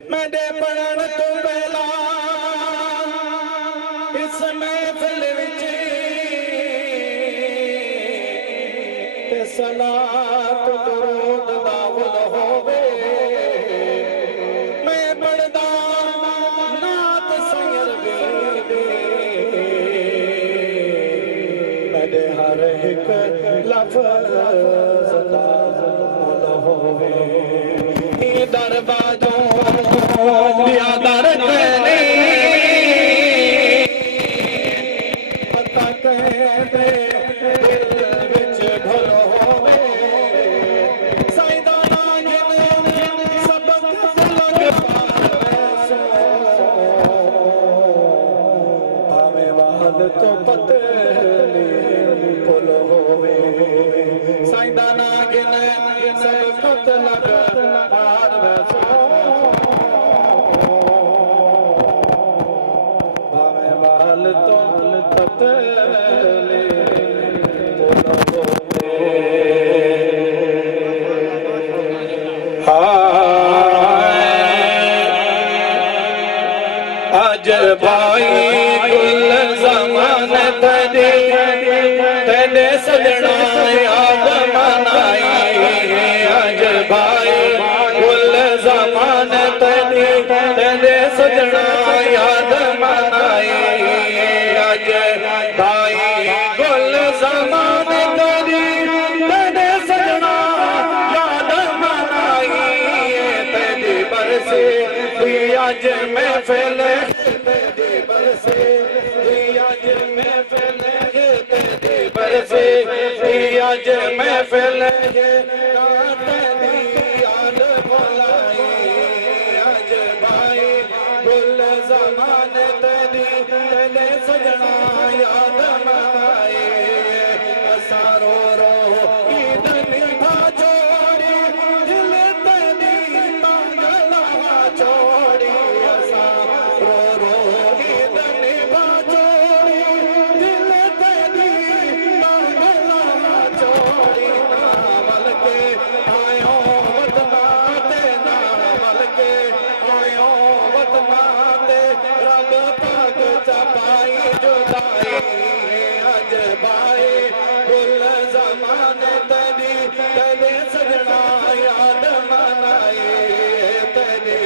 मेरे पढ़न तो पहला इस महफिल विच ते सलात दुरूद दावल होवे। मैं पढ़दा नात सैर बेदे मेरे हर एक लफ्ज़ दावल होवे। दरबाजों दिया दर कहने पता कहते दिल विच भल होवे। साईं दा नाम सबक लग पावे भावे वाल तो पतली पुल होवे। साईं दा नाम सबक लग आज भाई कुल ज़मान तेरे तेरे सजना याद मनाई। आज भाई कुल ज़मान तेरे तेरे सजना याद मनाई। आज भाई कुल ज़मान तेरे तेरे सजना याद मनाई। तेरी बरसे आज महफिल तेरी बरसे आज महफिल तेरी बरसे आज महफिल तेरी याद बुलाई। आज भाई गुल ज़मान तेरी तेरे सजना याद मनाए। असा रो रो ईद निभा छोड़ी दिल तेरी पागला छोड़ी। असा रो रो ईद निभा छोड़ी दिल तेरी पागला छोड़ी। नावल के आयो वतनाते नावल के आयो वतनाते रब पाक चपाई जुदाई। आज भाई गुल ज़मान तेरी तेरे सजना याद मनाए। तेरी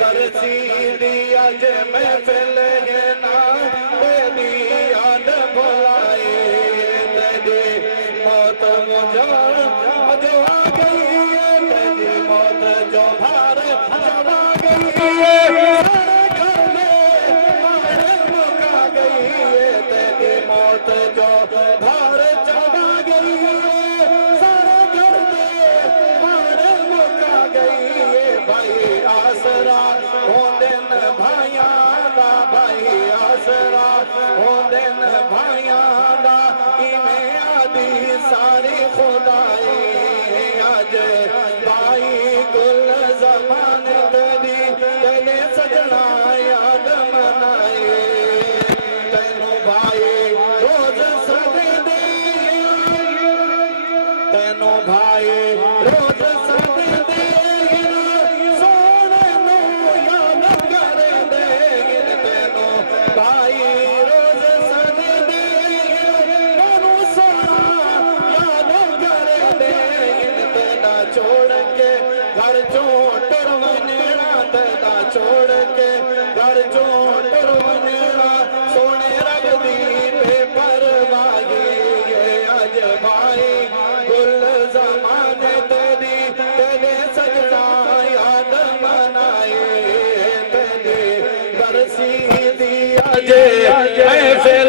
बरसी दी आज महफिल है ना तेरी याद बुलाए। तेरी मौत मुझे जो आ गई है तेरी मौत जो भार जब आ गई है घर में मार मुका गई है। तेरी मौत जो भार जब आ गई है सारे घर में मार मुका गई है। भाई आसरा हो दिन भाइयां दा भाई आसरा हो दिन भाइयां दा इवें आदि सारी खुदाई। आज भाई गुल ज़मान तेरी तेरे सजना याद मनाए। तेनू भाई रोज सददे तेनू भाई रोज सददे सोने नू याद करदे। तेनू भाई रोज सददे तेनू सोना याद करदे। तेरा छोड़ के घर चों टुर वनेड़ा तेरा छोड़ के घर चों टुर वनेड़ा सोने रब दी बेपरवाही। आज भाई गुल ज़मान तेरी तेरे सजना याद मनाए। तेरी बरसी दी आज महफिल